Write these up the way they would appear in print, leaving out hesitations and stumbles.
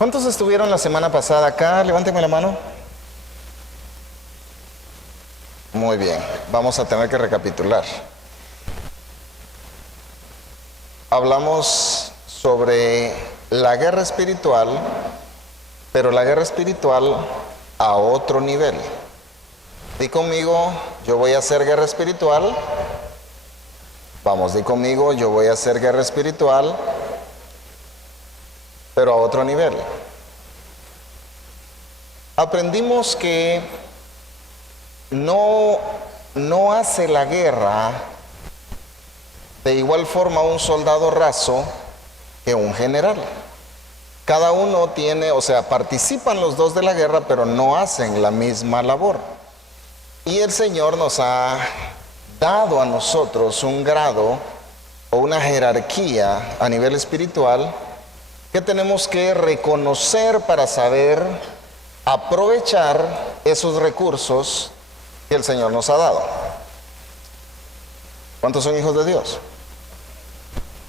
¿Cuántos estuvieron la semana pasada acá? Levánteme la mano. Muy bien, vamos a tener que recapitular. Hablamos sobre la guerra espiritual, pero la guerra espiritual a otro nivel. Di conmigo, yo voy a hacer guerra espiritual. Vamos, di conmigo, yo voy a hacer guerra espiritual, pero a otro nivel. Aprendimos que no hace la guerra de igual forma un soldado raso que un general. Cada uno tiene, participan los dos de la guerra, pero no hacen la misma labor. Y el Señor nos ha dado a nosotros un grado o una jerarquía a nivel espiritual que tenemos que reconocer para saber aprovechar esos recursos que el Señor nos ha dado. ¿Cuántos son hijos de Dios?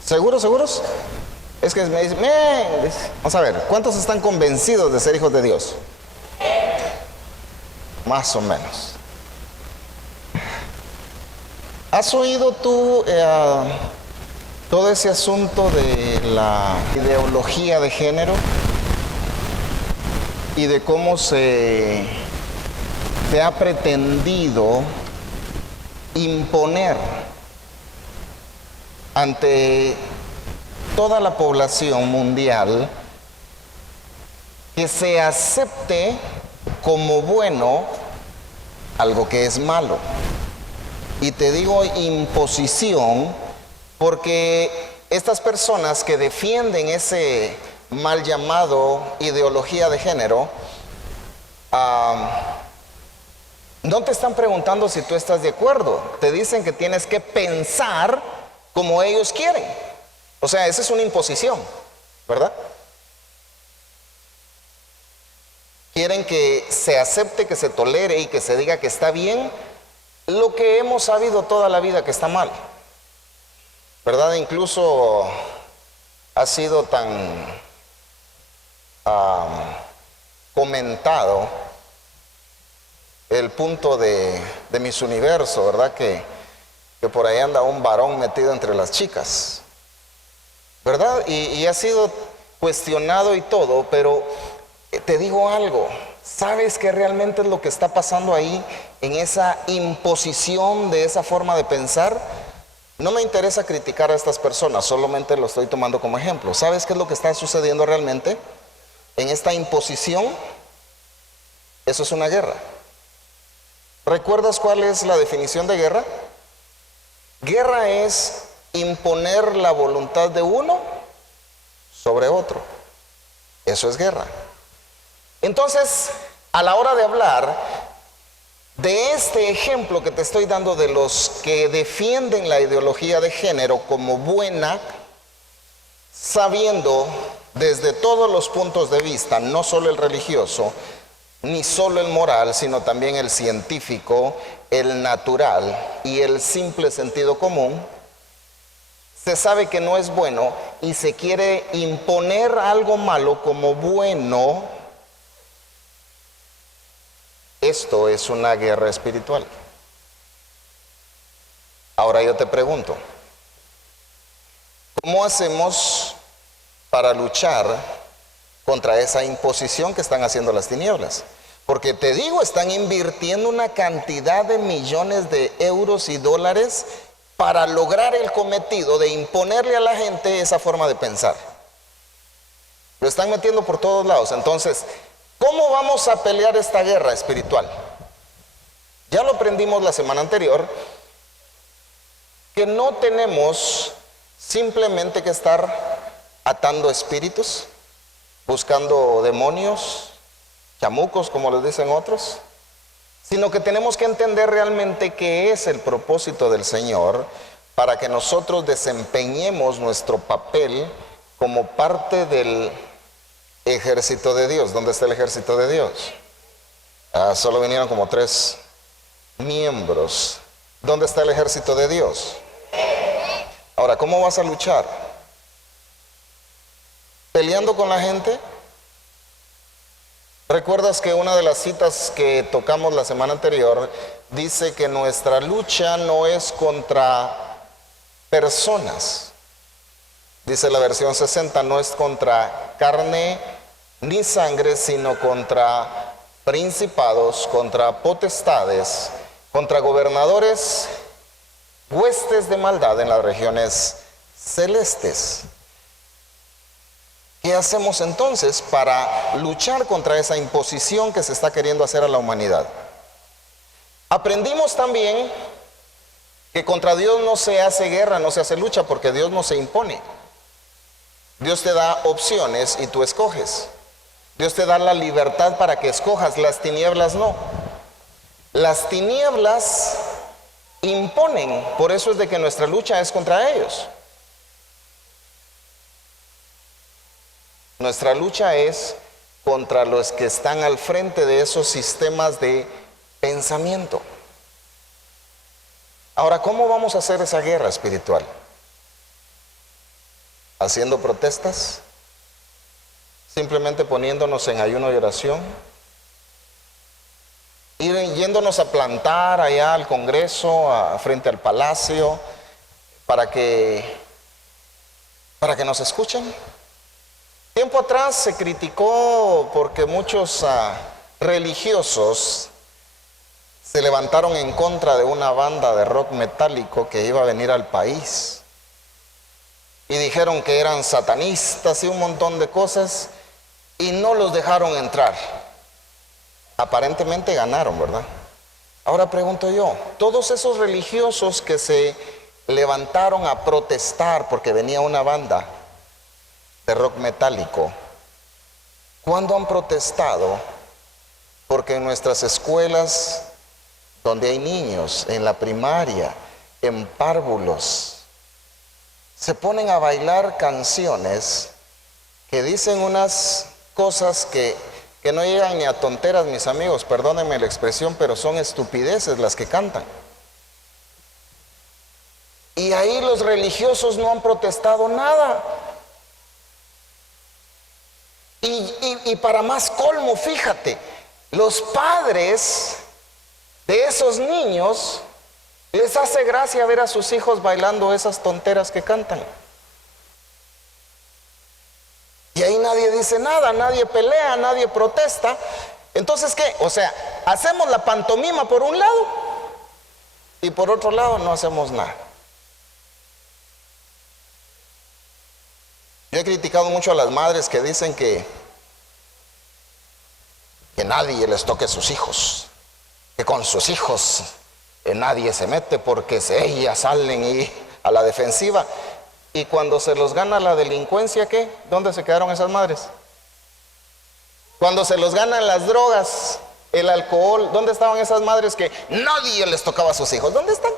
¿Seguros? Es que me dicen, vamos a ver, ¿cuántos están convencidos de ser hijos de Dios? Más o menos. ¿Has oído tú todo ese asunto de la ideología de género y de cómo se ha pretendido imponer ante toda la población mundial que se acepte como bueno algo que es malo? Y te digo imposición porque estas personas que defienden ese mal llamado ideología de género, no te están preguntando si tú estás de acuerdo, te dicen que tienes que pensar como ellos quieren. O sea, esa es una imposición, ¿verdad? Quieren que se acepte, que se tolere y que se diga que está bien lo que hemos sabido toda la vida que está mal, ¿verdad? Incluso ha sido tan comentado el punto de Miss Universo, ¿verdad? Que por ahí anda un varón metido entre las chicas, ¿verdad? Y ha sido cuestionado y todo, pero te digo algo, ¿sabes qué realmente es lo que está pasando ahí en esa imposición de esa forma de pensar? No me interesa criticar a estas personas, solamente lo estoy tomando como ejemplo. ¿Sabes qué es lo que está sucediendo realmente en esta imposición? Eso es una guerra. ¿Recuerdas cuál es la definición de guerra? Guerra es imponer la voluntad de uno sobre otro. Eso es guerra. Entonces, a la hora de hablar de este ejemplo que te estoy dando de los que defienden la ideología de género como buena, sabiendo desde todos los puntos de vista, no solo el religioso, ni solo el moral, sino también el científico, el natural y el simple sentido común, se sabe que no es bueno y se quiere imponer algo malo como bueno. Esto es una guerra espiritual. Ahora yo te pregunto, ¿cómo hacemos para luchar contra esa imposición que están haciendo las tinieblas? Porque te digo, están invirtiendo una cantidad de millones de euros y dólares para lograr el cometido de imponerle a la gente esa forma de pensar. Lo están metiendo por todos lados. Entonces, ¿cómo vamos a pelear esta guerra espiritual? Ya lo aprendimos la semana anterior, que no tenemos simplemente que estar atando espíritus, buscando demonios, chamucos como les dicen otros, sino que tenemos que entender realmente qué es el propósito del Señor para que nosotros desempeñemos nuestro papel como parte del ejército de Dios. ¿Dónde está el ejército de Dios? Solo vinieron como 3 miembros. ¿Dónde está el ejército de Dios? Ahora, ¿cómo vas a luchar? ¿Peleando con la gente? ¿Recuerdas que una de las citas que tocamos la semana anterior dice que nuestra lucha no es contra personas? Dice la versión 60, no es contra carne ni sangre, sino contra principados, contra potestades, contra gobernadores, huestes de maldad en las regiones celestes. ¿Qué hacemos entonces para luchar contra esa imposición que se está queriendo hacer a la humanidad? Aprendimos también que contra Dios no se hace guerra, no se hace lucha, porque Dios no se impone. Dios te da opciones y tú escoges. Dios te da la libertad para que escojas, las tinieblas no. Las tinieblas imponen, por eso es de que nuestra lucha es contra ellos. Nuestra lucha es contra los que están al frente de esos sistemas de pensamiento. Ahora, ¿cómo vamos a hacer esa guerra espiritual? ¿Haciendo protestas? ¿Simplemente poniéndonos en ayuno y oración? ¿Yéndonos a plantar allá al Congreso, frente al Palacio, para que nos escuchen? Tiempo atrás se criticó porque muchos religiosos se levantaron en contra de una banda de rock metálico que iba a venir al país. Y dijeron que eran satanistas y un montón de cosas, y no los dejaron entrar. Aparentemente ganaron, ¿verdad? Ahora pregunto yo, todos esos religiosos que se levantaron a protestar porque venía una banda de rock metálico, ¿cuándo han protestado? Porque en nuestras escuelas, donde hay niños, en la primaria, en párvulos, se ponen a bailar canciones que dicen unas cosas que no llegan ni a tonteras, mis amigos, perdónenme la expresión, pero son estupideces las que cantan. Y ahí los religiosos no han protestado nada. Y para más colmo, fíjate, los padres de esos niños les hace gracia ver a sus hijos bailando esas tonteras que cantan. Y ahí nadie dice nada, nadie pelea, nadie protesta. Entonces, ¿qué? O sea, hacemos la pantomima por un lado y por otro lado no hacemos nada. Yo he criticado mucho a las madres que dicen que nadie les toque sus hijos, que con sus hijos nadie se mete porque ellas salen a la defensiva. Y cuando se los gana la delincuencia, ¿qué? ¿Dónde se quedaron esas madres? Cuando se los ganan las drogas, el alcohol, ¿dónde estaban esas madres que nadie les tocaba a sus hijos? ¿Dónde están?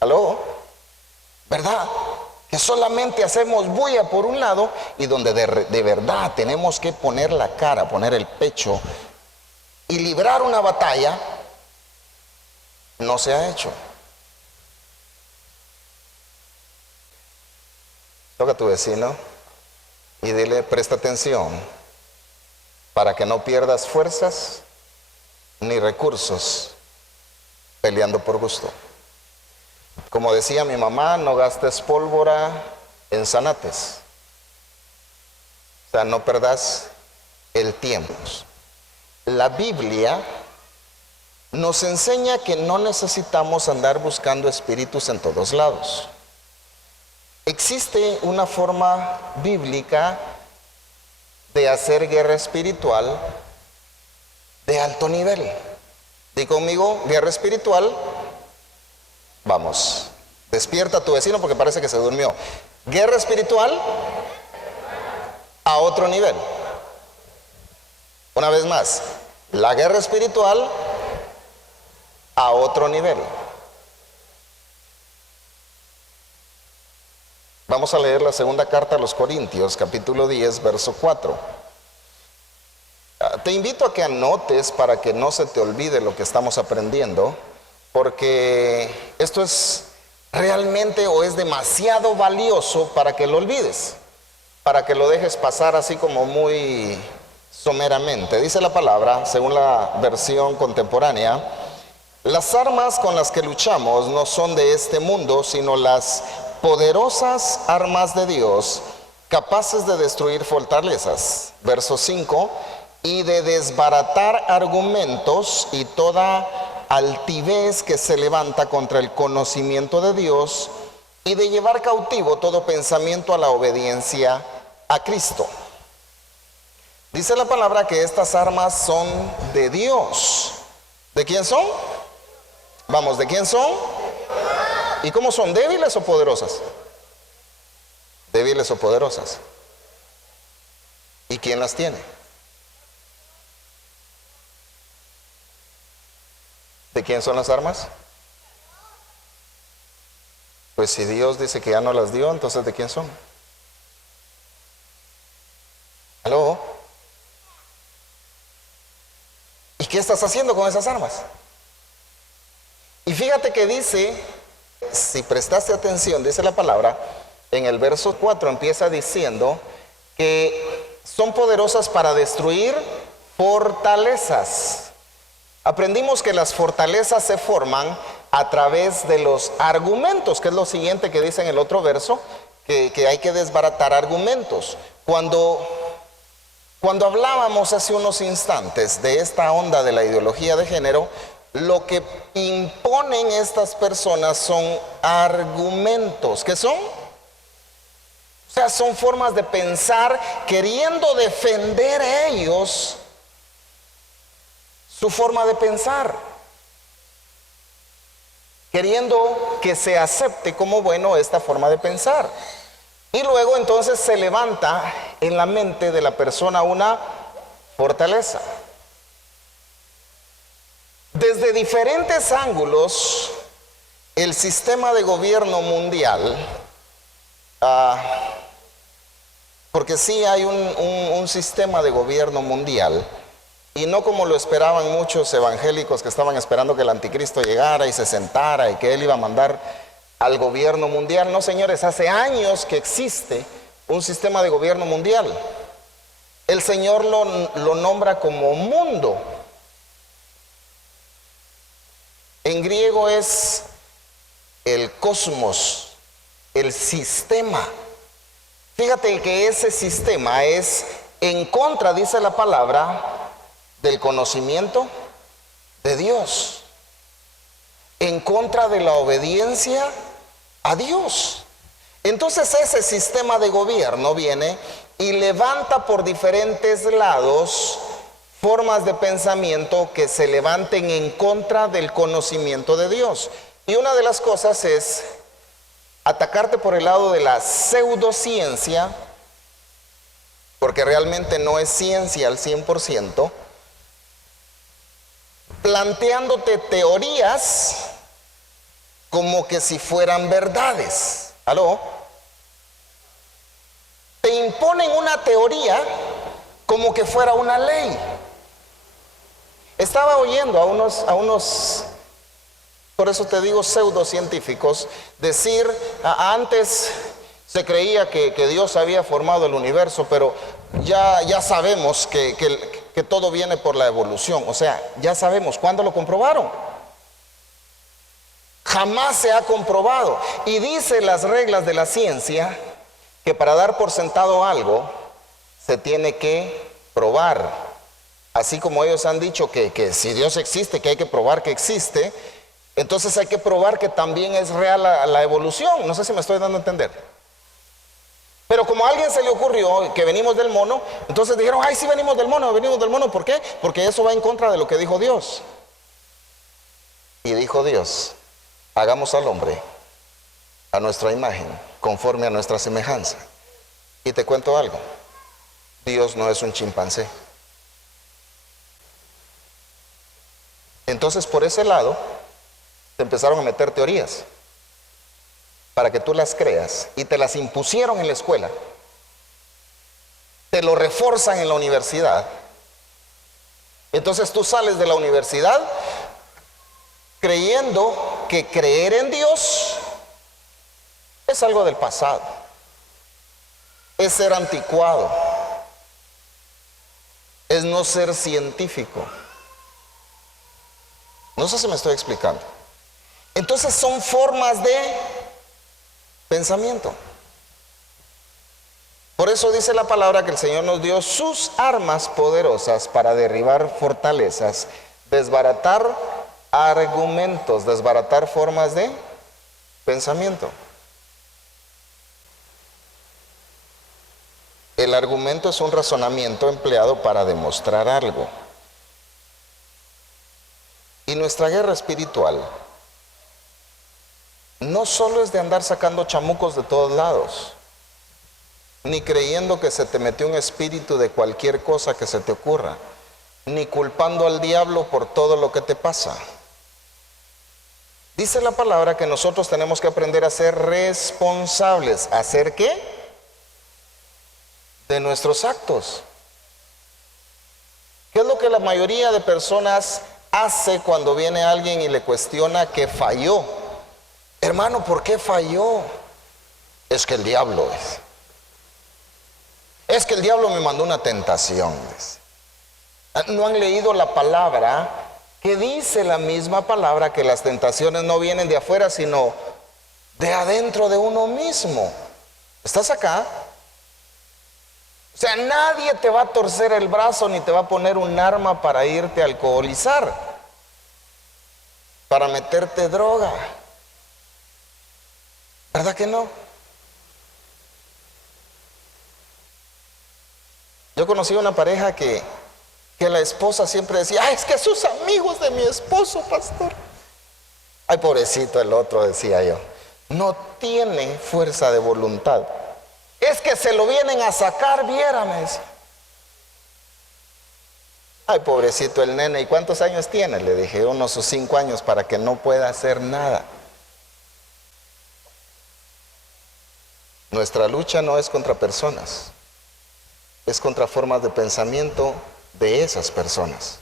¿Aló? ¿Verdad? Que solamente hacemos bulla por un lado y donde de verdad tenemos que poner la cara, poner el pecho y librar una batalla, no se ha hecho. Toca a tu vecino y dile, presta atención para que no pierdas fuerzas ni recursos peleando por gusto. Como decía mi mamá, no gastes pólvora en zanates. O sea, no perdas el tiempo. La Biblia nos enseña que no necesitamos andar buscando espíritus en todos lados. Existe una forma bíblica de hacer guerra espiritual de alto nivel. Di conmigo, guerra espiritual. Vamos, despierta a tu vecino porque parece que se durmió. Guerra espiritual a otro nivel. Una vez más, la guerra espiritual a otro nivel. Vamos a leer la segunda carta a los Corintios, capítulo 10, verso 4. Te invito a que anotes para que no se te olvide lo que estamos aprendiendo, porque esto es realmente o es demasiado valioso para que lo olvides. para que lo dejes pasar así como muy someramente. Dice la palabra, según la versión contemporánea: las armas con las que luchamos no son de este mundo, sino las poderosas armas de Dios, capaces de destruir fortalezas. Verso 5: y de desbaratar argumentos y toda altivez que se levanta contra el conocimiento de Dios, y de llevar cautivo todo pensamiento a la obediencia a Cristo. Dice la palabra que estas armas son de Dios. ¿De quién son? Vamos, ¿de quién son? ¿Y cómo son? ¿Débiles o poderosas? Débiles o poderosas. ¿Y quién las tiene? ¿De quién son las armas? Pues si Dios dice que ya no las dio, entonces ¿de quién son? ¿Aló? ¿Y qué estás haciendo con esas armas? Y fíjate que dice, si prestaste atención, dice la palabra, en el verso 4 empieza diciendo que son poderosas para destruir fortalezas. Aprendimos que las fortalezas se forman a través de los argumentos, que es lo siguiente que dice en el otro verso, que hay que desbaratar argumentos. Cuando hablábamos hace unos instantes de esta onda de la ideología de género, lo que imponen estas personas son argumentos. ¿Qué son? O sea, son formas de pensar queriendo defender a ellos su forma de pensar, queriendo que se acepte como bueno esta forma de pensar. Y luego entonces se levanta en la mente de la persona una fortaleza. Desde diferentes ángulos, el sistema de gobierno mundial, porque sí hay un sistema de gobierno mundial, y no como lo esperaban muchos evangélicos que estaban esperando que el anticristo llegara y se sentara y que él iba a mandar al gobierno mundial. No, señores, hace años que existe un sistema de gobierno mundial. El Señor lo nombra como mundo. En griego es el cosmos, el sistema. Fíjate que ese sistema es en contra, dice la palabra, del conocimiento de Dios, en contra de la obediencia a Dios. Entonces ese sistema de gobierno viene y levanta por diferentes lados formas de pensamiento que se levanten en contra del conocimiento de Dios. Y una de las cosas es atacarte por el lado de la pseudociencia, porque realmente no es ciencia al 100%, planteándote teorías como que si fueran verdades. ¿Aló? Te imponen una teoría como que fuera una ley. Estaba oyendo a unos, por eso te digo, pseudocientíficos, decir, antes se creía que Dios había formado el universo, pero ya sabemos que todo viene por la evolución. O sea, ya sabemos. ¿Cuándo lo comprobaron? Jamás se ha comprobado. Y dice las reglas de la ciencia que para dar por sentado algo se tiene que probar. Así como ellos han dicho que si Dios existe, que hay que probar que existe, entonces hay que probar que también es real la evolución. No sé si me estoy dando a entender. Pero como a alguien se le ocurrió que venimos del mono, entonces dijeron, ay, sí venimos del mono. ¿Por qué? Porque eso va en contra de lo que dijo Dios. Y dijo Dios, hagamos al hombre a nuestra imagen, conforme a nuestra semejanza. Y te cuento algo, Dios no es un chimpancé. Entonces por ese lado te empezaron a meter teorías para que tú las creas y te las impusieron en la escuela, te lo refuerzan en la universidad. Entonces tú sales de la universidad creyendo que creer en Dios es algo del pasado. es ser anticuado, es no ser científico. No sé si me estoy explicando. Entonces son formas de pensamiento. Por eso dice la palabra que el Señor nos dio sus armas poderosas para derribar fortalezas, desbaratar argumentos, desbaratar formas de pensamiento. El argumento es un razonamiento empleado para demostrar algo. Y nuestra guerra espiritual no solo es de andar sacando chamucos de todos lados, ni creyendo que se te metió un espíritu de cualquier cosa que se te ocurra, ni culpando al diablo por todo lo que te pasa. Dice la palabra que nosotros tenemos que aprender a ser responsables. ¿Hacer qué? De nuestros actos. ¿Qué es lo que la mayoría de personas hace cuando viene alguien y le cuestiona que falló? Hermano, ¿por qué falló? Es que el diablo es. Es que el diablo me mandó una tentación. No han leído la palabra, que dice la misma palabra que las tentaciones no vienen de afuera, sino de adentro de uno mismo. ¿Estás acá? O sea, nadie te va a torcer el brazo ni te va a poner un arma para irte a alcoholizar, para meterte droga. ¿Verdad que no? Yo conocí una pareja que la esposa siempre decía: "Ay, es que sus amigos de mi esposo, pastor". Ay, pobrecito el otro, decía yo. No tiene fuerza de voluntad. Es que se lo vienen a sacar, viérame. Ay, pobrecito el nene. ¿Y cuántos años tiene? Le dije, unos 5 años, para que no pueda hacer nada. Nuestra lucha no es contra personas, es contra formas de pensamiento de esas personas.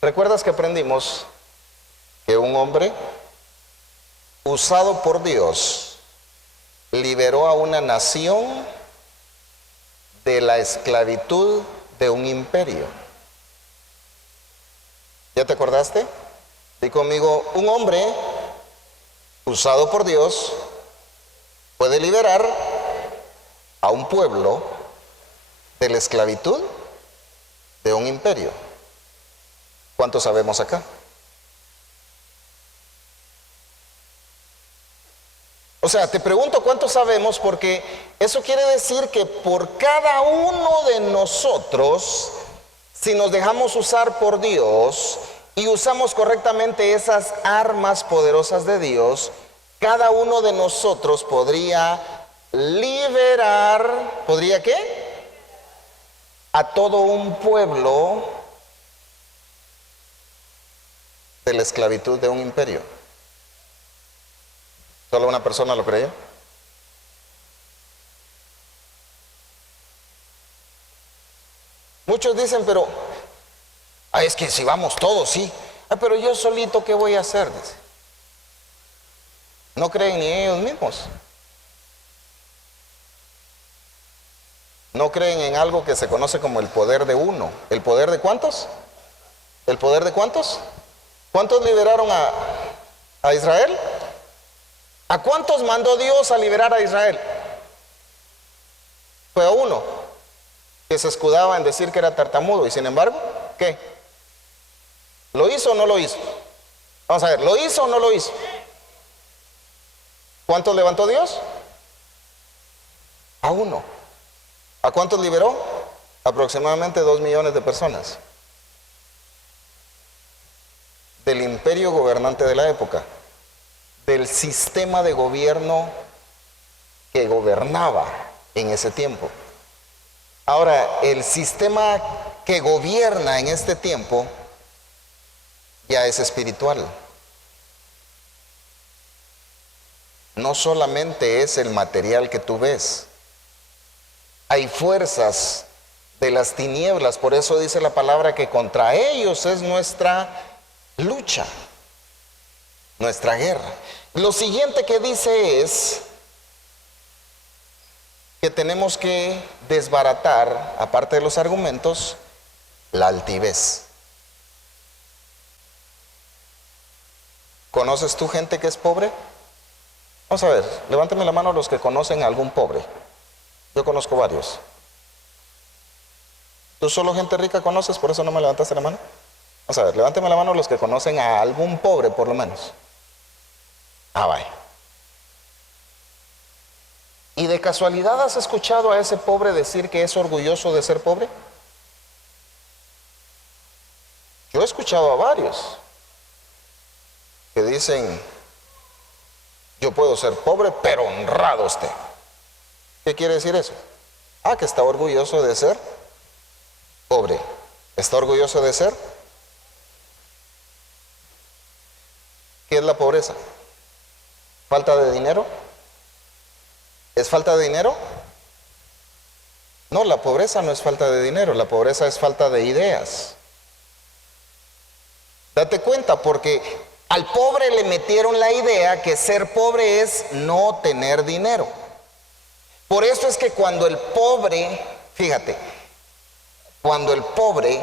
¿Recuerdas que aprendimos que un hombre usado por Dios liberó a una nación de la esclavitud de un imperio? ¿Ya te acordaste? Di conmigo: un hombre usado por Dios puede liberar a un pueblo de la esclavitud de un imperio. ¿Cuántos sabemos acá? O sea, te pregunto cuántos sabemos, porque eso quiere decir que por cada uno de nosotros, si nos dejamos usar por Dios y usamos correctamente esas armas poderosas de Dios, cada uno de nosotros podría liberar, ¿podría qué? A todo un pueblo de la esclavitud de un imperio. ¿Solo una persona lo creyó? Muchos dicen, pero es que si vamos todos, sí. Pero yo solito, ¿qué voy a hacer? Dice. No creen ni ellos mismos. No creen en algo que se conoce como el poder de uno. ¿El poder de cuántos? ¿El poder de cuántos? ¿Cuántos liberaron a Israel? ¿A cuántos mandó Dios a liberar a Israel? Fue a uno, que se escudaba en decir que era tartamudo, y sin embargo, ¿qué? ¿Lo hizo o no lo hizo? Vamos a ver, ¿lo hizo o no lo hizo? ¿Cuántos levantó Dios? A uno. ¿A cuántos liberó? Aproximadamente 2 millones de personas del imperio gobernante de la época, del sistema de gobierno que gobernaba en ese tiempo. Ahora, el sistema que gobierna en este tiempo ya es espiritual. No solamente es el material que tú ves. Hay fuerzas de las tinieblas, por eso dice la palabra que contra ellos es nuestra lucha, nuestra guerra. Lo siguiente que dice es que tenemos que desbaratar, aparte de los argumentos, la altivez. ¿Conoces tú gente que es pobre? Vamos a ver, levántame la mano los que conocen a algún pobre. Yo conozco varios. ¿Tú solo gente rica conoces? Por eso no me levantaste la mano. Vamos a ver, levántame la mano los que conocen a algún pobre por lo menos. Ah, vaya. ¿Y de casualidad has escuchado a ese pobre decir que es orgulloso de ser pobre? Yo he escuchado a varios que dicen, yo puedo ser pobre, pero honrado usted. ¿Qué quiere decir eso? Ah, que está orgulloso de ser pobre. ¿Está orgulloso de ser? ¿Qué es la pobreza? ¿Falta de dinero? ¿Es falta de dinero? No, la pobreza no es falta de dinero, la pobreza es falta de ideas. Date cuenta, porque al pobre le metieron la idea que ser pobre es no tener dinero. Por eso es que cuando el pobre, fíjate, cuando el pobre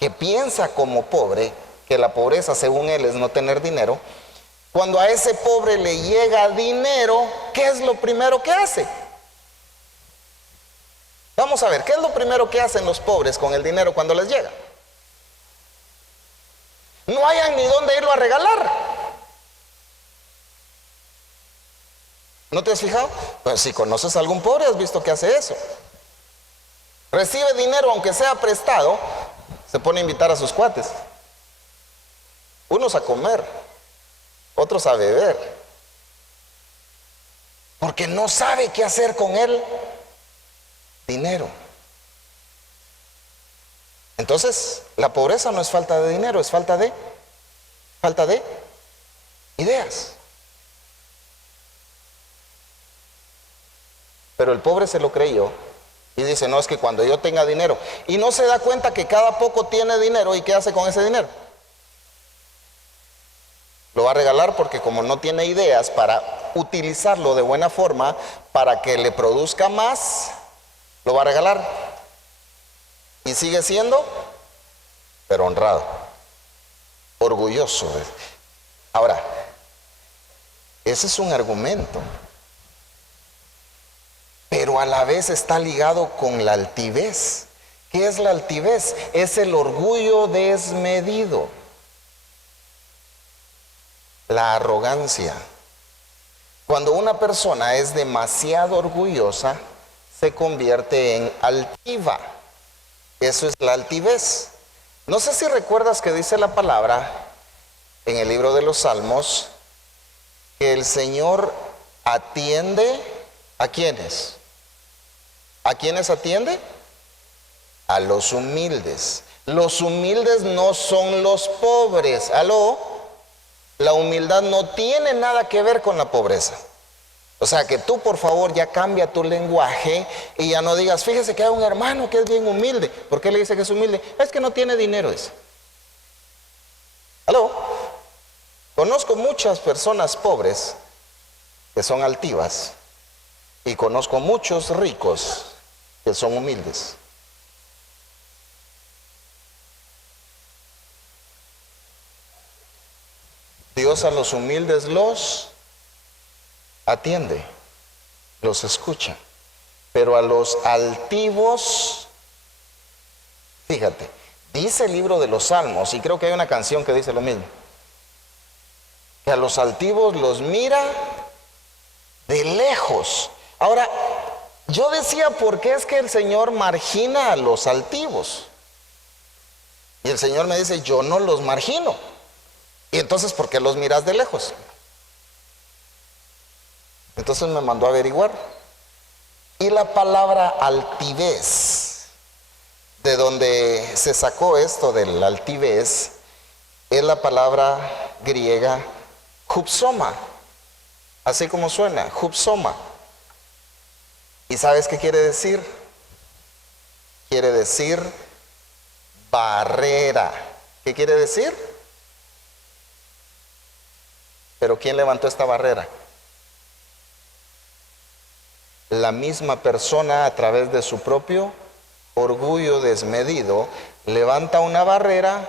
que piensa como pobre, que la pobreza según él es no tener dinero, cuando a ese pobre le llega dinero, ¿qué es lo primero que hace? Vamos a ver, ¿qué es lo primero que hacen los pobres con el dinero cuando les llega? No hayan ni dónde irlo a regalar. ¿No te has fijado? Pues si conoces a algún pobre, has visto que hace eso. Recibe dinero, aunque sea prestado, se pone a invitar a sus cuates. Unos a comer, otros a beber. Porque no sabe qué hacer con el dinero. Entonces, la pobreza no es falta de dinero, es falta de ideas. Pero el pobre se lo creyó y dice, no, es que cuando yo tenga dinero, y no se da cuenta que cada poco tiene dinero, ¿y qué hace con ese dinero? Lo va a regalar porque como no tiene ideas para utilizarlo de buena forma para que le produzca más, lo va a regalar. Y sigue siendo, pero honrado, orgulloso. Ahora, ese es un argumento, pero a la vez está ligado con la altivez. ¿Qué es la altivez? Es el orgullo desmedido, la arrogancia. Cuando una persona es demasiado orgullosa, se convierte en altiva. Eso es la altivez. No sé si recuerdas que dice la palabra en el libro de los Salmos que el Señor atiende ¿a quiénes? ¿A quiénes atiende? A los humildes. Los humildes no son los pobres. ¿Aló? La humildad no tiene nada que ver con la pobreza. O sea que tú por favor ya cambia tu lenguaje y ya no digas, fíjese que hay un hermano que es bien humilde. ¿Por qué le dice que es humilde? Es que no tiene dinero ese. ¿Aló? Conozco muchas personas pobres que son altivas y conozco muchos ricos que son humildes. Dios a los humildes los atiende, los escucha, pero a los altivos, fíjate, dice el libro de los Salmos, y creo que hay una canción que dice lo mismo, que a los altivos los mira de lejos. Ahora, yo decía, ¿por qué es que el Señor margina a los altivos? Y el Señor me dice, yo no los margino. Y entonces, ¿por qué los miras de lejos? Entonces me mandó a averiguar. Y la palabra altivez, de donde se sacó esto de la altivez, es la palabra griega hupsoma. Así como suena, hupsoma. ¿Y sabes qué quiere decir? Quiere decir barrera. ¿Qué quiere decir? Pero ¿quién levantó esta barrera? la misma persona, a través de su propio orgullo desmedido, levanta una barrera,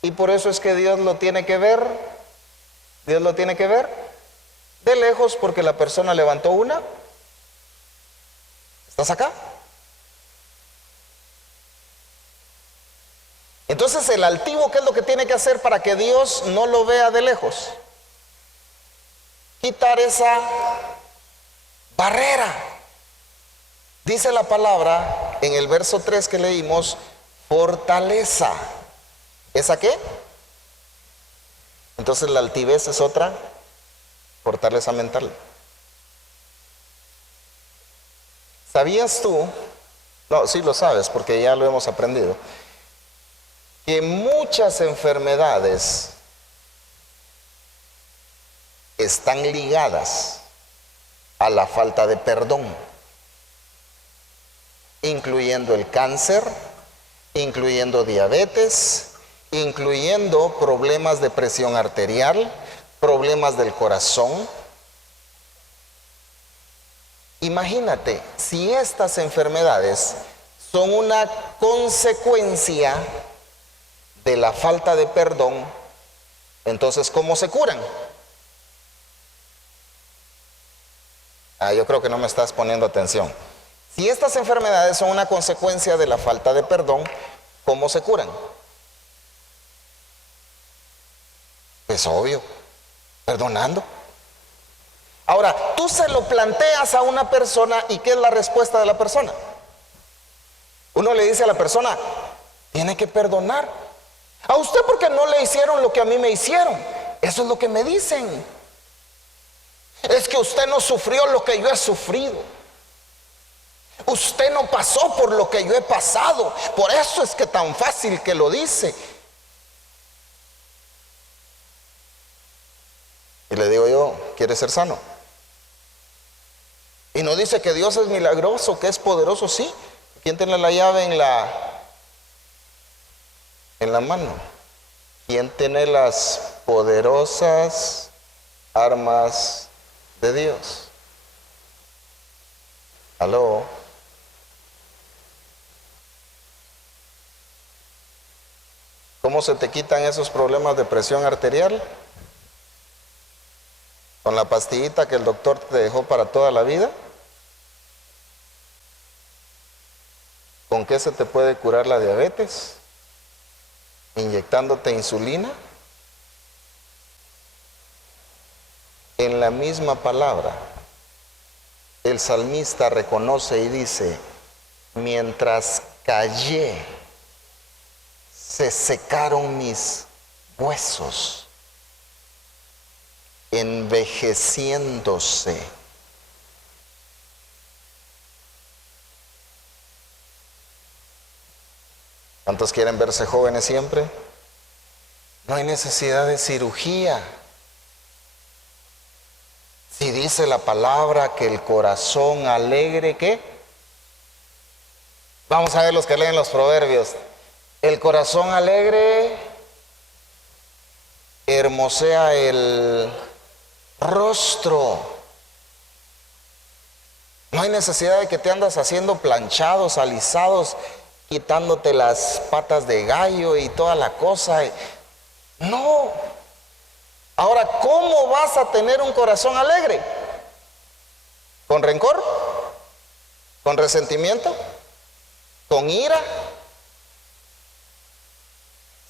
y por eso es que Dios lo tiene que ver. Dios lo tiene que ver de lejos, porque la persona levantó una. ¿Estás acá? Entonces el altivo, ¿qué es lo que tiene que hacer para que Dios no lo vea de lejos? Quitar esa barrera. Dice la palabra en el verso 3 que leímos, fortaleza. ¿Esa qué? Entonces la altivez es otra fortaleza mental. ¿Sabías tú? No, sí lo sabes porque ya lo hemos aprendido, que muchas enfermedades están ligadas a la falta de perdón, incluyendo el cáncer, incluyendo diabetes, incluyendo problemas de presión arterial, problemas del corazón? Imagínate, si estas enfermedades son una consecuencia de la falta de perdón, entonces ¿cómo se curan? Yo creo que no me estás poniendo atención. Si estas enfermedades son una consecuencia de la falta de perdón, ¿cómo se curan? Es obvio, perdonando. Ahora, tú se lo planteas a una persona, ¿y qué es la respuesta de la persona? Uno le dice a la persona, tiene que perdonar. A usted porque no le hicieron lo que a mí me hicieron. Eso es lo que me dicen. Es que usted no sufrió lo que yo he sufrido. Usted no pasó por lo que yo he pasado. Por eso es que tan fácil que lo dice. Y le digo yo, ¿quieres ser sano? Y no dice que Dios es milagroso, que es poderoso. Sí. ¿Quién tiene la llave en la mano? ¿Quién tiene las poderosas armas de Dios? ¿Aló? ¿Cómo se te quitan esos problemas de presión arterial? ¿Con la pastillita que el doctor te dejó para toda la vida? ¿Con qué se te puede curar la diabetes? ¿Inyectándote insulina? En la misma palabra, el salmista reconoce y dice, mientras callé, se secaron mis huesos, envejeciéndose. ¿Cuántos quieren verse jóvenes siempre? No hay necesidad de cirugía. Si dice la palabra que el corazón alegre, ¿qué? Vamos a ver los que leen los proverbios. El corazón alegre hermosea el rostro. No hay necesidad de que te andas haciendo planchados, alisados, quitándote las patas de gallo y toda la cosa. No. Ahora, ¿cómo vas a tener un corazón alegre? ¿Con rencor? ¿Con resentimiento? ¿Con ira?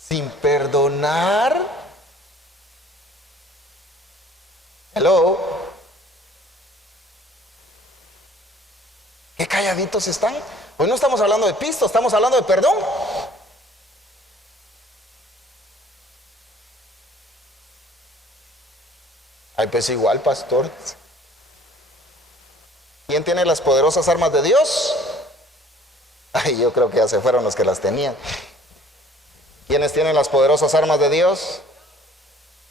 ¿Sin perdonar? Hello. ¿Qué calladitos están? Hoy no estamos hablando de pisto, estamos hablando de perdón. Ay, pues igual, pastor. ¿Quién tiene las poderosas armas de Dios? Ay, yo creo que ya se fueron los que las tenían. ¿Quiénes tienen las poderosas armas de Dios?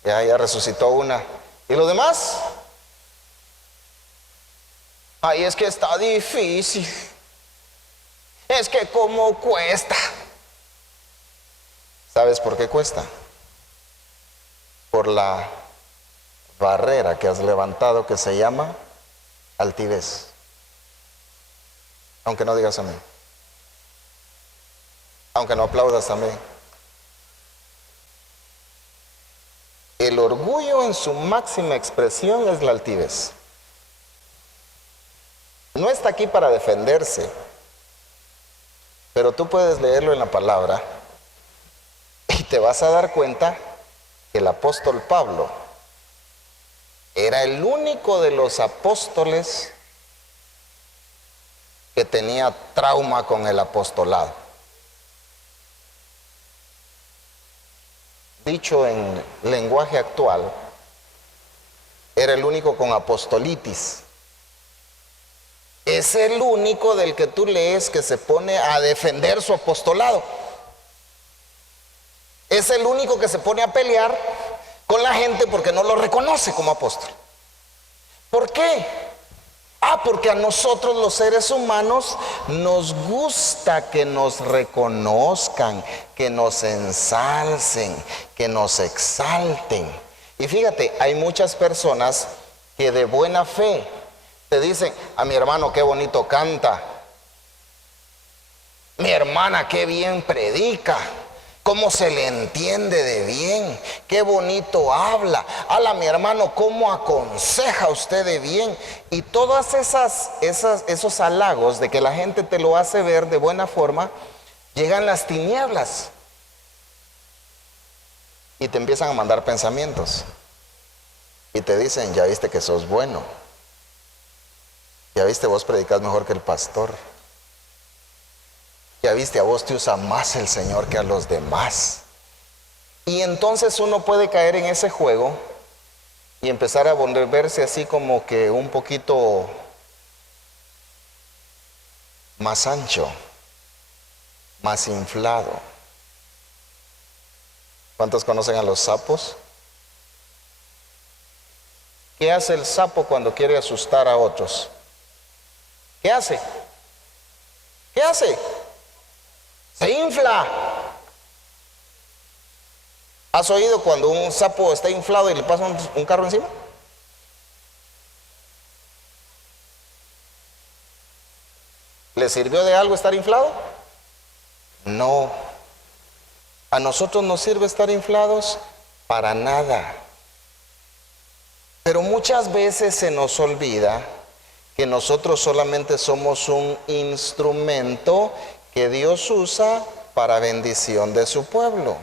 Ya resucitó una. ¿Y los demás? Ay, es que está difícil. Es que cómo cuesta. ¿Sabes por qué cuesta? Por la barrera que has levantado que se llama altivez. Aunque no digas amén. Aunque no aplaudas también. El orgullo en su máxima expresión es la altivez. No está aquí para defenderse, pero tú puedes leerlo en la palabra y te vas a dar cuenta que el apóstol Pablo era el único de los apóstoles que tenía trauma con el apostolado. Dicho en lenguaje actual, era el único con apostolitis. Es el único del que tú lees que se pone a defender su apostolado. Es el único que se pone a pelear con la gente porque no lo reconoce como apóstol. ¿Por qué? Porque a nosotros los seres humanos nos gusta que nos reconozcan, que nos ensalcen, que nos exalten. Y fíjate, hay muchas personas que de buena fe te dicen: a mi hermano qué bonito canta, mi hermana qué bien predica, cómo se le entiende de bien, qué bonito habla, mi hermano cómo aconseja usted de bien. Y todas esos halagos de que la gente te lo hace ver de buena forma, llegan las tinieblas y te empiezan a mandar pensamientos y te dicen: ya viste que sos bueno, ya viste, vos predicas mejor que el pastor, ya viste, a vos te usa más el Señor que a los demás. Y entonces uno puede caer en ese juego y empezar a volverse así como que un poquito más ancho, más inflado. ¿Cuántos conocen a los sapos? ¿Qué hace el sapo cuando quiere asustar a otros? ¿Qué hace? ¿Qué hace? Se infla. ¿Has oído cuando un sapo está inflado y le pasa un carro encima? ¿Le sirvió de algo estar inflado? No. A nosotros nos sirve estar inflados para nada. Pero muchas veces se nos olvida que nosotros solamente somos un instrumento que Dios usa para bendición de su pueblo.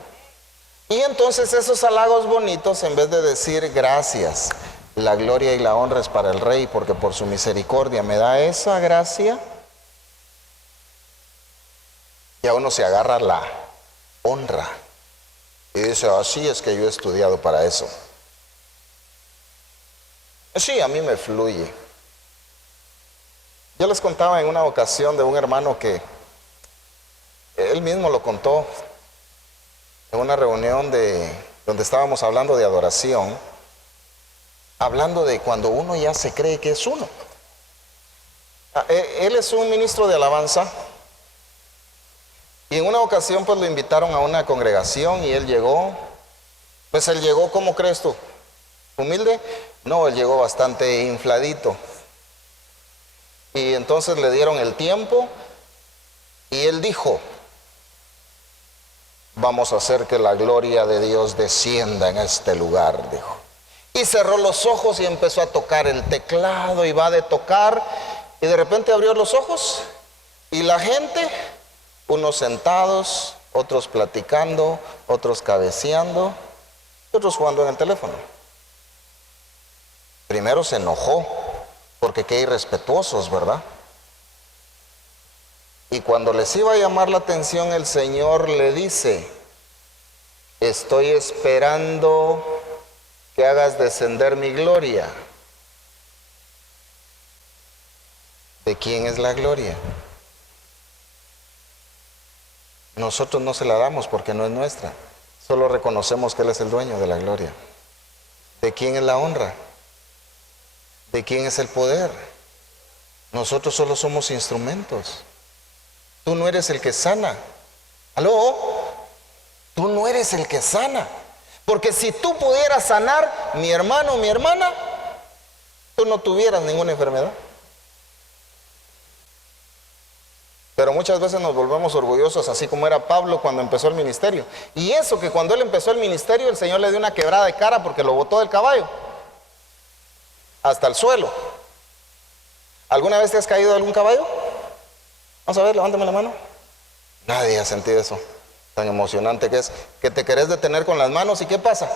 Y entonces esos halagos bonitos, en vez de decir gracias, la gloria y la honra es para el Rey, porque por su misericordia me da esa gracia, ya uno se agarra la honra y dice: así es que yo he estudiado para eso. Sí, a mí me fluye. Yo les contaba en una ocasión de un hermano que él mismo lo contó en una reunión donde estábamos hablando de adoración, hablando de cuando uno ya se cree que es uno. Él es un ministro de alabanza y en una ocasión pues lo invitaron a una congregación y él llegó. Pues él llegó, ¿cómo crees tú? ¿Humilde? No, él llegó bastante infladito. Y entonces le dieron el tiempo y él dijo: vamos a hacer que la gloria de Dios descienda en este lugar, dijo. Y cerró los ojos y empezó a tocar el teclado, y va de tocar, y de repente abrió los ojos, y la gente, unos sentados, otros platicando, otros cabeceando, y otros jugando en el teléfono. Primero se enojó, porque qué irrespetuosos, ¿verdad? Y cuando les iba a llamar la atención, el Señor le dice: estoy esperando que hagas descender mi gloria. ¿De quién es la gloria? Nosotros no se la damos porque no es nuestra. Solo reconocemos que Él es el dueño de la gloria. ¿De quién es la honra? ¿De quién es el poder? Nosotros solo somos instrumentos. Tú no eres el que sana. ¿Aló? Tú no eres el que sana. Porque si tú pudieras sanar, mi hermano, mi hermana, tú no tuvieras ninguna enfermedad. Pero muchas veces nos volvemos orgullosos, así como era Pablo cuando empezó el ministerio. Y eso que cuando él empezó el ministerio, el Señor le dio una quebrada de cara porque lo botó del caballo hasta el suelo. ¿Alguna vez te has caído de algún caballo? Vamos a ver, levántame la mano. Nadie ha sentido eso tan emocionante que es, que te querés detener con las manos. ¿Y qué pasa?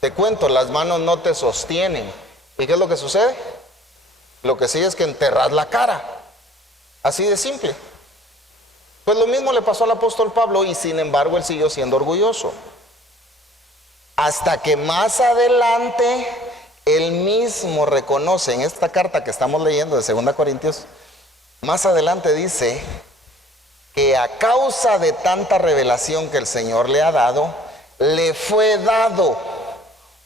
Te cuento, las manos no te sostienen. ¿Y qué es lo que sucede? Lo que sigue es que enterras la cara. Así de simple. Pues lo mismo le pasó al apóstol Pablo, y sin embargo él siguió siendo orgulloso. Hasta que más adelante él mismo reconoce en esta carta que estamos leyendo de 2 Corintios, más adelante dice que a causa de tanta revelación que el Señor le ha dado, le fue dado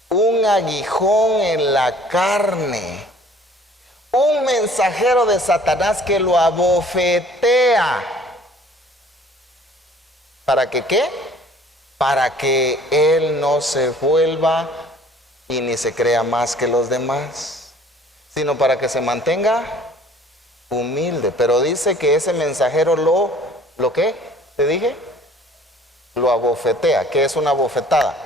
un aguijón en la carne, un mensajero de Satanás que lo abofetea. ¿Para que qué? Para que él no se vuelva y ni se crea más que los demás, sino para que se mantenga humilde. Pero dice que ese mensajero ¿lo qué? ¿Te dije? Lo abofetea. ¿Qué es una bofetada?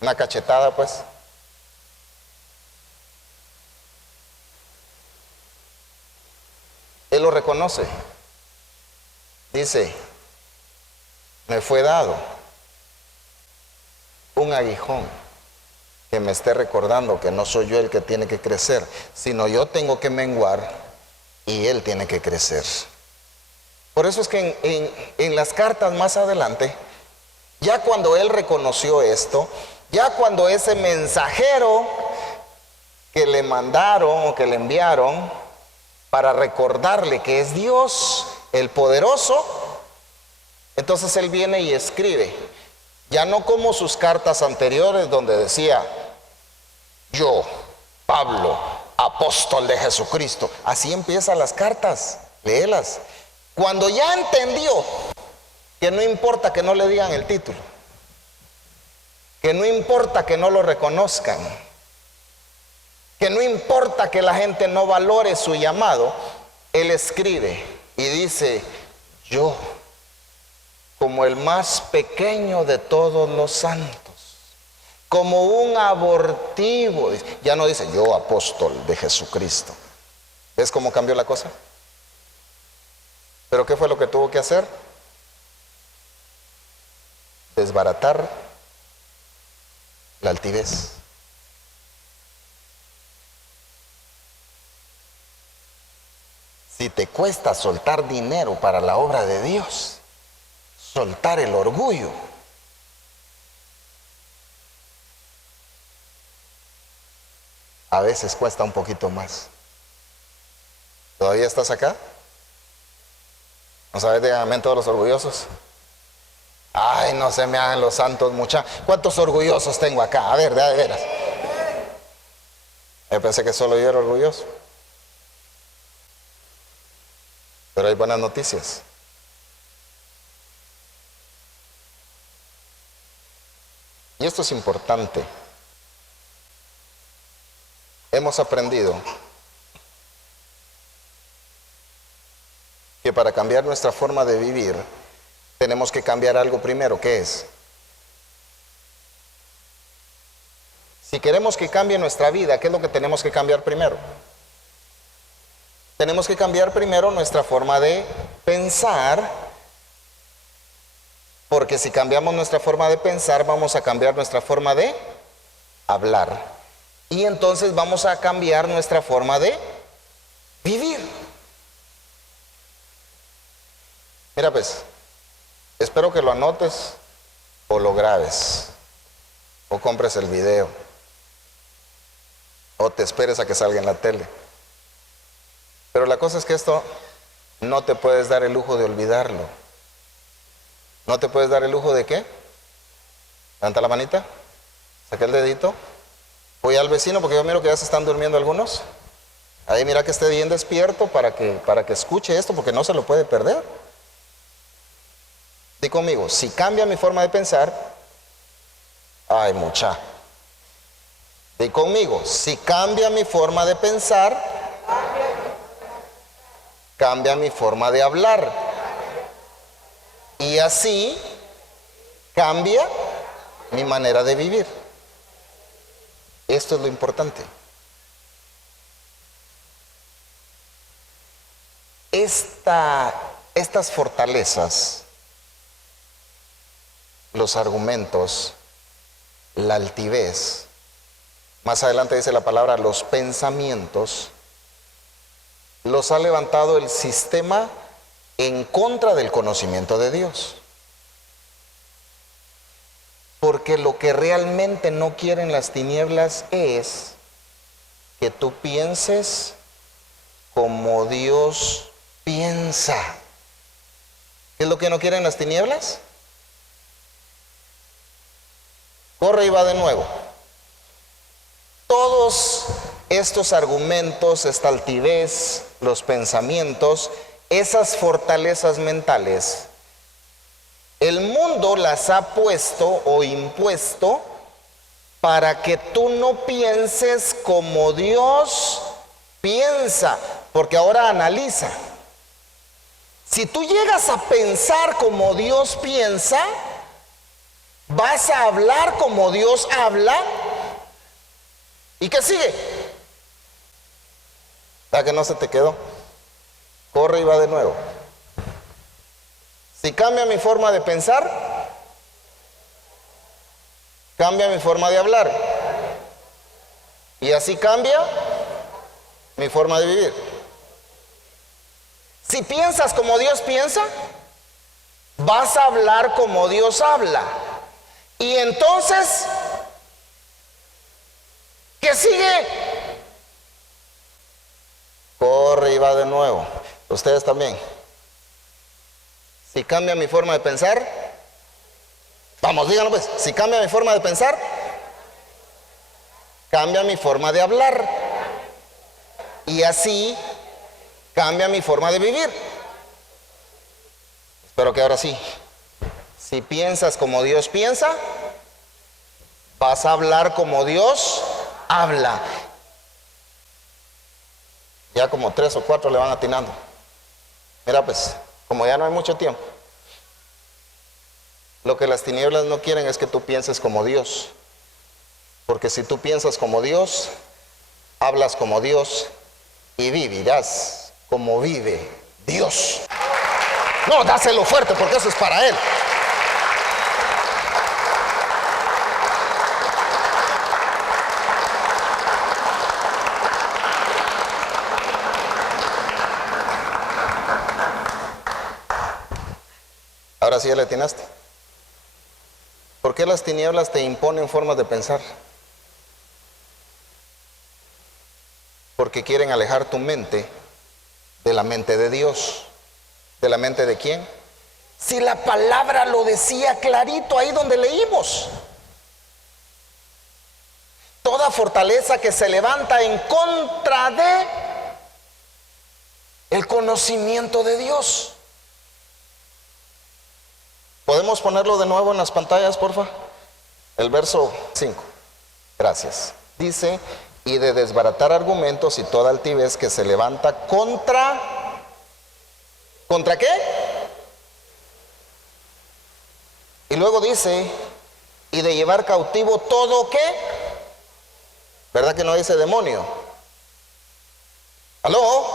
Una cachetada, pues. Él lo reconoce. Dice, me fue dado un aguijón que me esté recordando que no soy yo el que tiene que crecer, sino yo tengo que menguar y él tiene que crecer. Por eso es que en las cartas más adelante, ya cuando él reconoció esto, ya cuando ese mensajero que le mandaron o que le enviaron para recordarle que es Dios el poderoso, entonces él viene y escribe, ya no como sus cartas anteriores donde decía, yo, Pablo, apóstol de Jesucristo. Así empiezan las cartas, léelas. Cuando ya entendió que no importa que no le digan el título, que no importa que no lo reconozcan, que no importa que la gente no valore su llamado, él escribe y dice, yo, como el más pequeño de todos los santos, como un abortivo, ya no dice yo apóstol de Jesucristo. ¿Ves cómo cambió la cosa? ¿Pero qué fue lo que tuvo que hacer? Desbaratar la altivez. Si te cuesta soltar dinero para la obra de Dios, soltar el orgullo, a veces cuesta un poquito más. ¿Todavía estás acá? ¿No sabes de amén todos los orgullosos? Ay, no se me hagan los santos muchachos. ¿Cuántos orgullosos tengo acá? A ver, de veras. Yo pensé que solo yo era orgulloso. Pero hay buenas noticias. Y esto es importante. Hemos aprendido que para cambiar nuestra forma de vivir, tenemos que cambiar algo primero. ¿Qué es? Si queremos que cambie nuestra vida, ¿qué es lo que tenemos que cambiar primero? Tenemos que cambiar primero nuestra forma de pensar, porque si cambiamos nuestra forma de pensar, vamos a cambiar nuestra forma de hablar. Y entonces vamos a cambiar nuestra forma de vivir. Mira pues, espero que lo anotes o lo grabes, o compres el video, o te esperes a que salga en la tele. Pero la cosa es que esto no te puedes dar el lujo de olvidarlo. ¿No te puedes dar el lujo de qué? Levanta la manita, saca el dedito. Voy al vecino porque yo miro que ya se están durmiendo algunos. Ahí mira que esté bien despierto para que escuche esto, porque no se lo puede perder. Di conmigo, si cambia mi forma de pensar, ay mucha. Di conmigo, si cambia mi forma de pensar, cambia mi forma de hablar. Y así cambia mi manera de vivir. Esto es lo importante. Estas fortalezas, los argumentos, la altivez, más adelante dice la palabra, los pensamientos, los ha levantado el sistema en contra del conocimiento de Dios. Porque lo que realmente no quieren las tinieblas es que tú pienses como Dios piensa. ¿Qué es lo que no quieren las tinieblas? Corre y va de nuevo. Todos estos argumentos, esta altivez, los pensamientos, esas fortalezas mentales, el mundo las ha puesto o impuesto para que tú no pienses como Dios piensa. Porque ahora analiza. Si tú llegas a pensar como Dios piensa, vas a hablar como Dios habla. ¿Y qué sigue? ¿Verdad que no se te quedó? Corre y va de nuevo. Si cambia mi forma de pensar, cambia mi forma de hablar. Y así cambia mi forma de vivir. Si piensas como Dios piensa, vas a hablar como Dios habla. Y entonces, ¿qué sigue? Corre y va de nuevo. Ustedes también. Si cambia mi forma de pensar, vamos, díganlo pues. Si cambia mi forma de pensar, cambia mi forma de hablar. Y así cambia mi forma de vivir. Espero que ahora sí. Si piensas como Dios piensa, vas a hablar como Dios habla. Ya como 3 o 4 le van atinando. Mira pues, como ya no hay mucho tiempo, lo que las tinieblas no quieren es que tú pienses como Dios. Porque si tú piensas como Dios, hablas como Dios y vivirás como vive Dios. No, dáselo fuerte porque eso es para Él. Ahora sí ya le atinaste. ¿Por qué las tinieblas te imponen formas de pensar? Porque quieren alejar tu mente de la mente de Dios. ¿De la mente de quién? Si la palabra lo decía clarito ahí donde leímos. Toda fortaleza que se levanta en contra de el conocimiento de Dios. ¿Podemos ponerlo de nuevo en las pantallas, porfa? El verso 5. Gracias. Dice, y de desbaratar argumentos y toda altivez que se levanta contra... ¿Contra qué? Y luego dice, y de llevar cautivo todo ¿qué? ¿Verdad que no dice demonio? ¿Aló?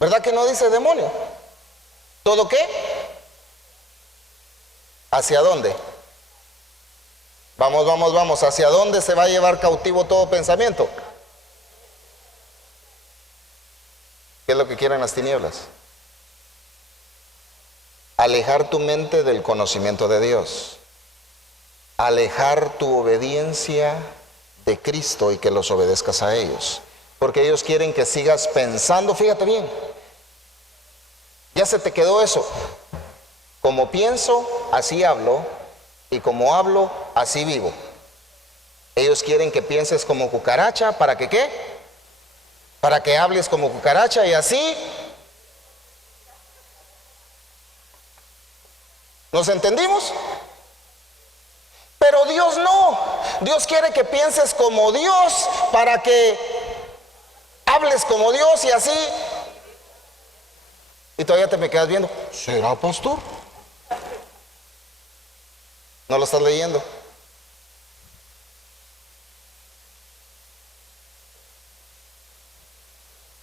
¿Verdad que no dice demonio? ¿Todo qué? ¿Hacia dónde? Vamos, vamos, vamos. ¿Hacia dónde se va a llevar cautivo todo pensamiento? ¿Qué es lo que quieren las tinieblas? Alejar tu mente del conocimiento de Dios. Alejar tu obediencia de Cristo y que los obedezcas a ellos. Porque ellos quieren que sigas pensando, fíjate bien. Ya se te quedó eso. Como pienso, así hablo, y como hablo, así vivo. Ellos quieren que pienses como cucaracha, ¿para que qué? Para que hables como cucaracha y así. ¿Nos entendimos? Pero Dios no. Dios quiere que pienses como Dios, para que hables como Dios y así Y todavía te me quedas viendo. ¿Será pastor? ¿No lo estás leyendo?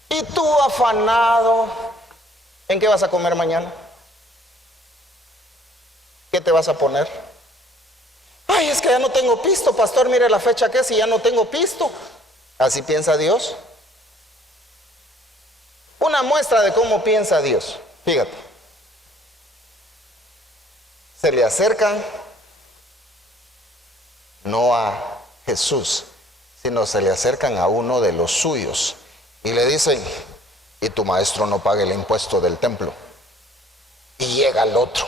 Y tú afanado, ¿en qué vas a comer mañana? ¿Qué te vas a poner? Ay, es que ya no tengo pisto, pastor, mire la fecha que es y ya no tengo pisto. ¿Así piensa Dios? Una muestra de cómo piensa Dios. Fíjate. Se le acercan no a Jesús, sino se le acercan a uno de los suyos y le dicen, y tu maestro no paga el impuesto del templo. Y llega el otro,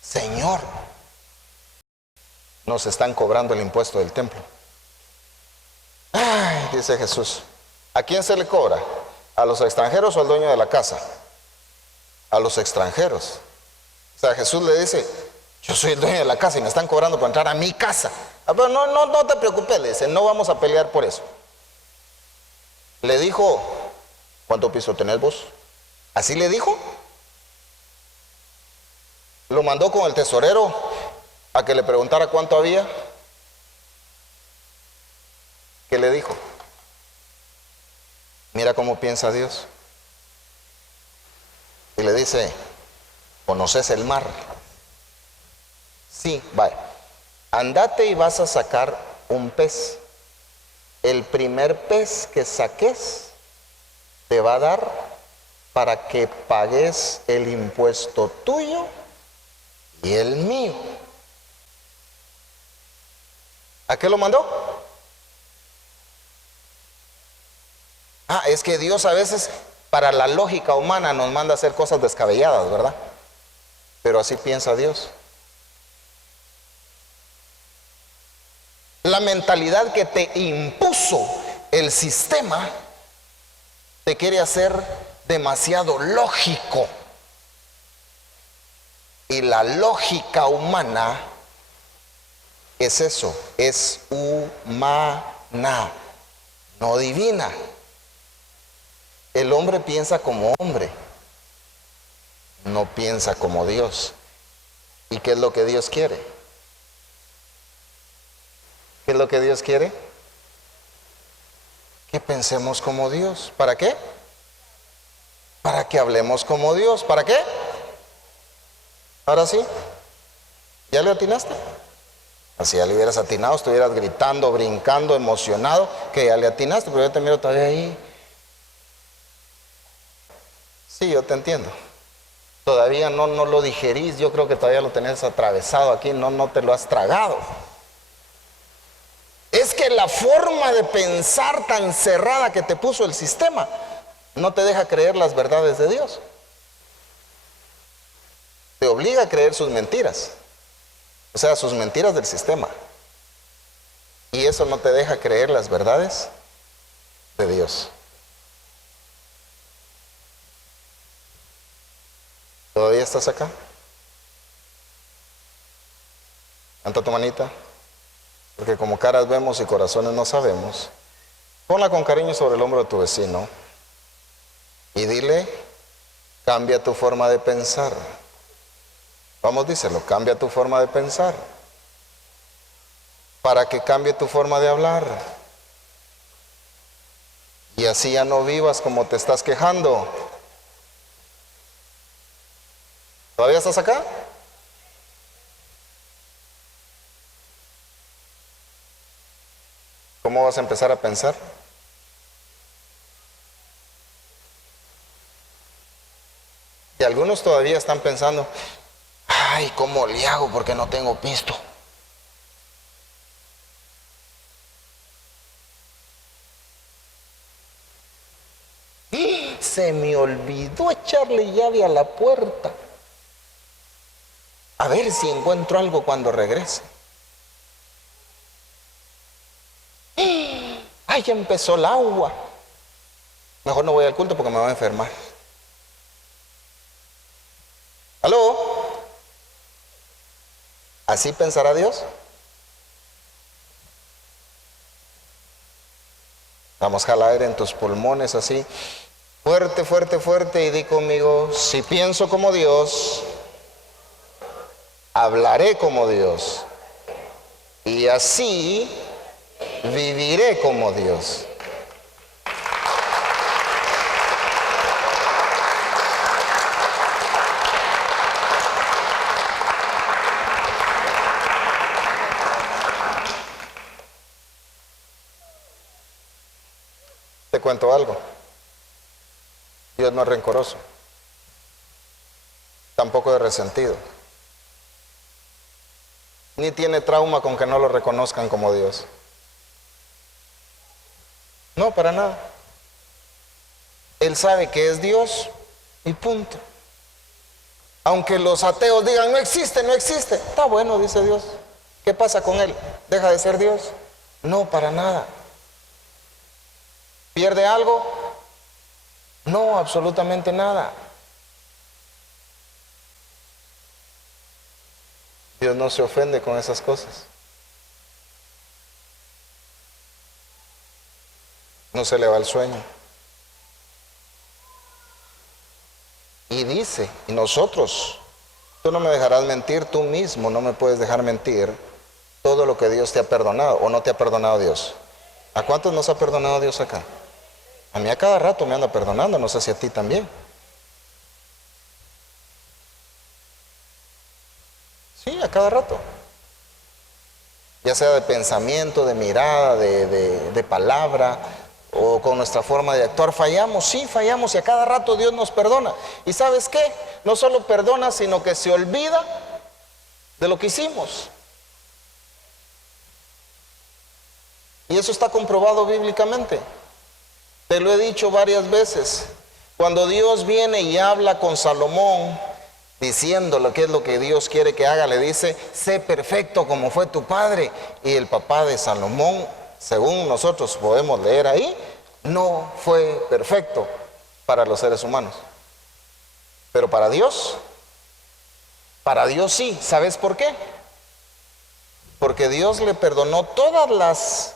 Señor, nos están cobrando el impuesto del templo. Ay, dice Jesús, ¿a quién se le cobra? ¿A los extranjeros o al dueño de la casa? A los extranjeros. O sea, Jesús le dice, yo soy el dueño de la casa y me están cobrando por entrar a mi casa. Pero no te preocupes, le dice, no vamos a pelear por eso. Le dijo, ¿cuánto piso tenés vos? ¿Así le dijo? Lo mandó con el tesorero a que le preguntara cuánto había. ¿Qué le dijo? Mira cómo piensa Dios. Y le dice, ¿conoces el mar? Sí, vaya. Andate y vas a sacar un pez. El primer pez que saques te va a dar para que pagues el impuesto tuyo y el mío. ¿A qué lo mandó? Es que Dios a veces para la lógica humana nos manda a hacer cosas descabelladas, ¿verdad? Pero así piensa Dios. La mentalidad que te impuso el sistema te quiere hacer demasiado lógico. Y la lógica humana es eso, es humana, no divina. El hombre piensa como hombre, no piensa como Dios. ¿Y qué es lo que Dios quiere? ¿Qué es lo que Dios quiere? Que pensemos como Dios. ¿Para qué? Para que hablemos como Dios. ¿Para qué? Ahora sí, ¿ya le atinaste? Así ya le hubieras atinado, estuvieras gritando, brincando, emocionado, que ya le atinaste, pero yo te miro todavía ahí. Sí, yo te entiendo. Todavía no lo digerís, yo creo que todavía lo tenés atravesado aquí, no te lo has tragado. Es que la forma de pensar tan cerrada que te puso el sistema no te deja creer las verdades de Dios. Te obliga a creer sus mentiras. O sea, sus mentiras del sistema. Y eso no te deja creer las verdades de Dios. ¿Todavía estás acá? Levanta tu manita. Porque como caras vemos y corazones no sabemos. Ponla con cariño sobre el hombro de tu vecino. Y dile, cambia tu forma de pensar. Vamos, díselo, cambia tu forma de pensar. Para que cambie tu forma de hablar. Y así ya no vivas como te estás quejando. ¿Todavía estás acá? ¿Cómo vas a empezar a pensar? Y algunos todavía están pensando, ay, ¿cómo le hago porque no tengo pisto? Se me olvidó echarle llave a la puerta. A ver si encuentro algo cuando regrese. Ay, ya empezó el agua. Mejor no voy al culto porque me voy a enfermar. ¿Aló? ¿Así pensará Dios? Vamos a jalar aire en tus pulmones así. Fuerte, fuerte, fuerte, y di conmigo: si pienso como Dios, hablaré como Dios, y así viviré como Dios. Te cuento algo: Dios no es rencoroso, tampoco es resentido, ni tiene trauma con que no lo reconozcan como Dios. No, para nada. Él sabe que es Dios y punto. Aunque los ateos digan: no existe, no existe. Está bueno, dice Dios. ¿Qué pasa con él? ¿Deja de ser Dios? No, para nada. ¿Pierde algo? No, absolutamente nada. Dios no se ofende con esas cosas. No se le va el sueño. Y dice, y nosotros, tú no me dejarás mentir, tú mismo no me puedes dejar mentir todo lo que Dios te ha perdonado o no te ha perdonado Dios. ¿A cuántos nos ha perdonado Dios acá? A mí a cada rato me anda perdonando, no sé si a ti también. Sí, a cada rato. Ya sea de pensamiento, de mirada, de palabra, o con nuestra forma de actuar. Fallamos, sí, fallamos, y a cada rato Dios nos perdona. ¿Y sabes qué? No solo perdona, sino que se olvida de lo que hicimos. Y eso está comprobado bíblicamente. Te lo he dicho varias veces. Cuando Dios viene y habla con Salomón, diciéndole qué es lo que Dios quiere que haga, le dice: sé perfecto como fue tu padre. Y el papá de Salomón, según nosotros podemos leer ahí, no fue perfecto para los seres humanos. Pero para Dios sí. ¿Sabes por qué? Porque Dios le perdonó todas las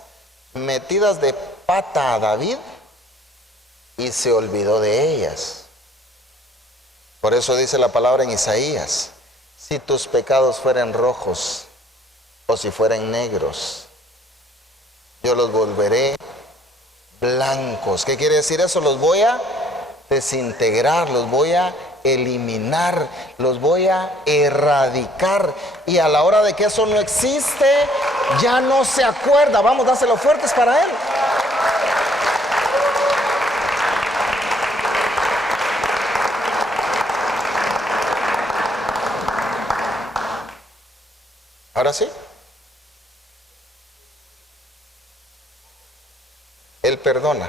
metidas de pata a David y se olvidó de ellas. Por eso dice la palabra en Isaías: si tus pecados fueran rojos o si fueran negros, yo los volveré blancos. ¿Qué quiere decir eso? Los voy a desintegrar, los voy a eliminar, los voy a erradicar. Y a la hora de que eso no existe, ya no se acuerda. Vamos, dáselo fuertes para él. Ahora sí, Él perdona.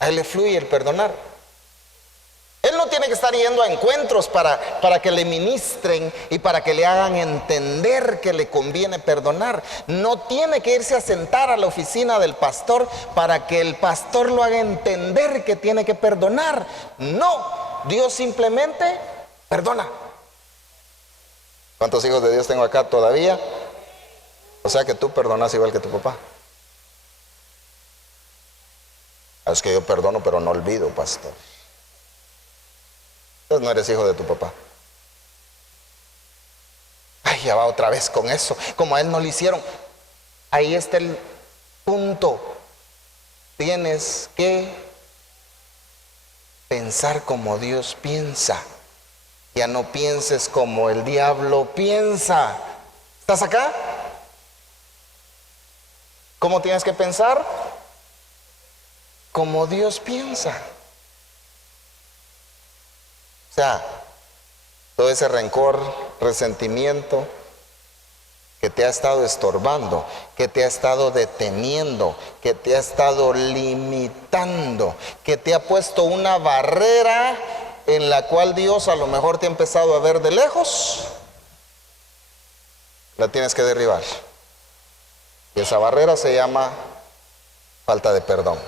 A Él le fluye el perdonar. Él no tiene que estar yendo a encuentros para que le ministren y para que le hagan entender que le conviene perdonar. No tiene que irse a sentar a la oficina del pastor para que el pastor lo haga entender que tiene que perdonar. No, Dios simplemente perdona. ¿Cuántos hijos de Dios tengo acá todavía? O sea que tú perdonas igual que tu papá. Es que yo perdono pero no olvido, pastor. Entonces no eres hijo de tu papá. Ay, ya va otra vez con eso. Como a él no le hicieron. Ahí está el punto. Tienes que pensar como Dios piensa. Ya no pienses como el diablo piensa. ¿Estás acá? ¿Cómo tienes que pensar? Como Dios piensa. O sea, todo ese rencor, resentimiento que te ha estado estorbando, que te ha estado deteniendo, que te ha estado limitando, que te ha puesto una barrera en la cual Dios a lo mejor te ha empezado a ver de lejos, la tienes que derribar. Y esa barrera se llama falta de perdón.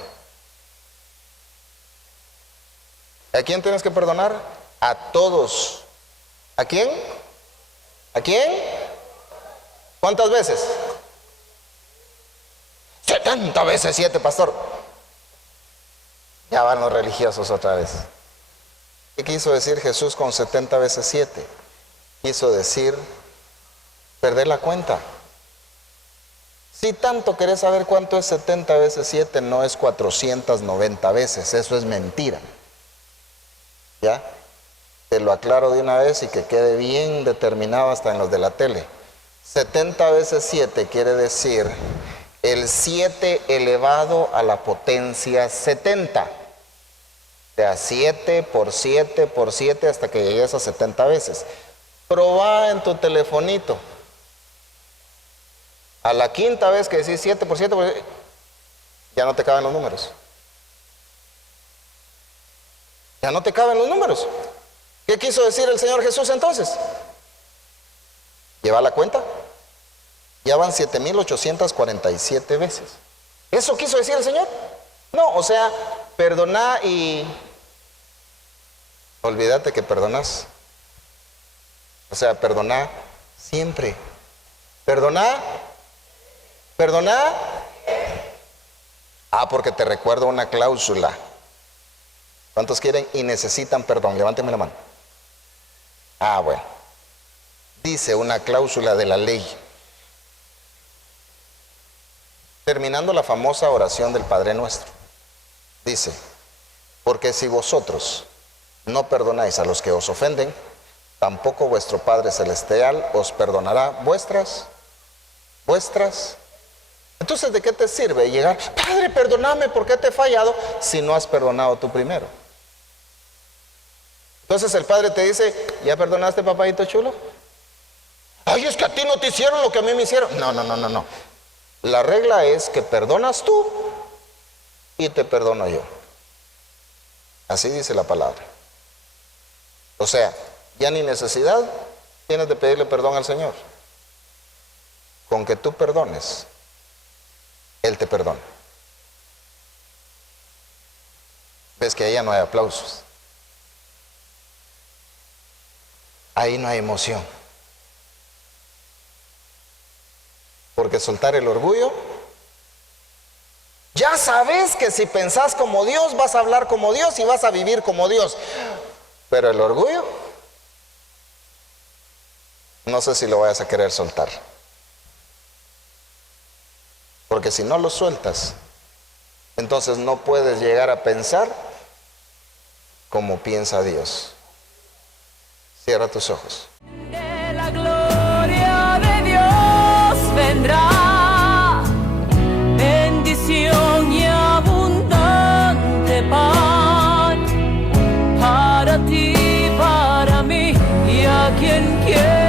¿A quién tienes que perdonar? A todos. ¿A quién? ¿A quién? ¿Cuántas veces? 70 veces 7, pastor. Ya van los religiosos otra vez. ¿Qué quiso decir Jesús con 70 veces 7? Quiso decir perder la cuenta. Si tanto querés saber cuánto es 70 veces 7, no es 490 veces, eso es mentira. ¿Ya? Te lo aclaro de una vez y que quede bien determinado hasta en los de la tele. 70 veces 7 quiere decir el 7 elevado a la potencia 70. O sea, 7 por 7 por 7 hasta que llegues a 70 veces. Probá en tu telefonito. A la quinta vez que decís 7 por 7, ya no te caben los números. Ya no te caben los números. ¿Qué quiso decir el Señor Jesús entonces? ¿Lleva la cuenta? Ya van 7,847 veces. ¿Eso quiso decir el Señor? No, o sea, perdoná y olvídate que perdonás. O sea, perdoná siempre. Perdoná. ¿Perdoná? Porque te recuerdo una cláusula. ¿Cuántos quieren y necesitan perdón? Levánteme la mano. Bueno. Dice una cláusula de la ley. Terminando la famosa oración del Padre Nuestro. Dice, porque si vosotros no perdonáis a los que os ofenden, tampoco vuestro Padre Celestial os perdonará vuestras. Entonces, ¿de qué te sirve llegar? Padre, perdóname porque te he fallado, si no has perdonado tú primero. Entonces el Padre te dice, ¿ya perdonaste, papadito chulo? Ay, es que a ti no te hicieron lo que a mí me hicieron. No. La regla es que perdonas tú y te perdono yo. Así dice la palabra. O sea, ya ni necesidad tienes de pedirle perdón al Señor. Con que tú perdones, Él te perdona. Ves que ahí ya no hay aplausos. Ahí no hay emoción. Porque soltar el orgullo, ya sabes que si pensás como Dios, vas a hablar como Dios y vas a vivir como Dios. Pero el orgullo, no sé si lo vayas a querer soltar. Porque si no lo sueltas, entonces no puedes llegar a pensar como piensa Dios. Cierra tus ojos. De la gloria de Dios vendrá bendición y abundante pan para ti, para mí y a quien quiera.